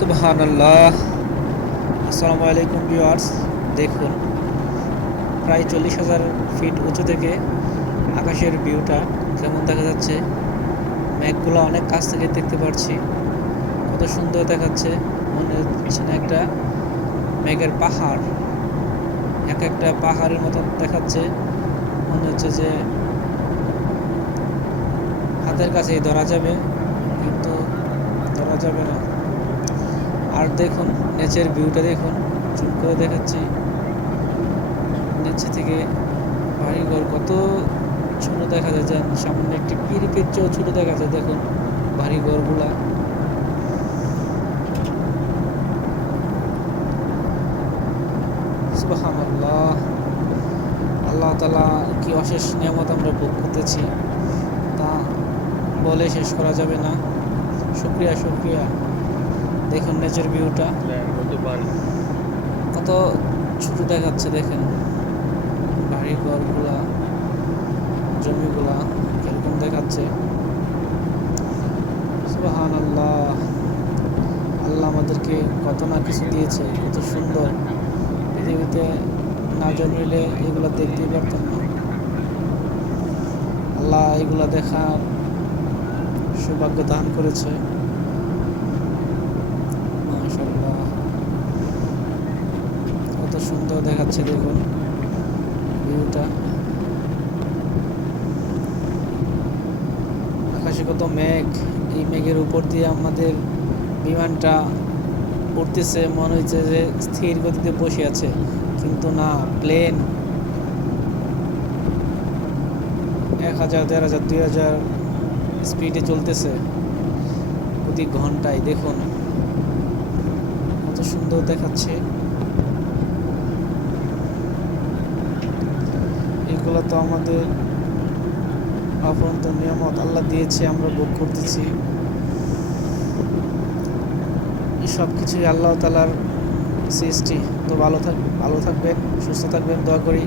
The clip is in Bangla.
সুবহানাল্লাহ। আসসালামু আলাইকুম ভিউয়ার্স। দেখুন, প্রায় 40,000 ফিট উঁচু থেকে আকাশের ভিউটা কেমন দেখা যাচ্ছে। মেঘগুলো অনেক কাছ থেকে দেখতে পাচ্ছি, কত সুন্দর দেখাচ্ছে। মনে হচ্ছে না একটা মেঘের পাহাড়, এক একটা পাহাড়ের মতো দেখাচ্ছে। মনে হচ্ছে যে হাতের কাছেই ধরা যাবে, কিন্তু ধরা যাবে না। আর দেখুন নিচের ভিউটা, দেখুন জুম করে দেখাচ্ছি। নিচে থেকে বাড়িঘর কত ছোট দেখা যায়, যেন সামনে একটি পিরিপের চেয়েও ছোট দেখা যায়। দেখুন বাড়িঘরগুলা, সুবহানাল্লাহ। আল্লাহ তাআলা কি অশেষ নিয়ামত আমরা ভোগ করতেছি, তা বলে শেষ করা যাবে না। শুকরিয়া শুকরিয়া। দেখুন নিচের ভিউটা কত ছোট দেখাচ্ছে। দেখেন বাড়িঘরগুলা, জমিগুলা কিরকম দেখাচ্ছে। সুবহানাল্লাহ। আল্লাহ আমাদেরকে কত না কিছু দিয়েছে, কত সুন্দর। পৃথিবীতে না জন্মিলে এগুলো দেখতেই পারতাম না। আল্লাহ এগুলা দেখার সৌভাগ্য দান করেছে। মাশাআল্লাহ, কত সুন্দর দেখাচ্ছে। দেখুন ভিউটা, আকাশে কত মেঘ। এই মেঘের উপর দিয়ে আমাদের বিমানটা উঠতেছে, মনে হচ্ছে যে স্থির গতিতে বসে আছে, কিন্তু না, প্লেন 1000, 1500, 2000 স্পিডে চলতেছে প্রতি ঘন্টায়। দেখুন কত সুন্দর দেখাচ্ছে। এগুলো তো আমাদের অফুরন্ত নিয়ামত আল্লাহ দিয়েছে, আমরা ভোগ করতেছি। এই সব কিছুই আল্লাহ তাআলার সৃষ্টি। তো ভালো থাকবেন, সুস্থ থাকবেন, দোয়া করি।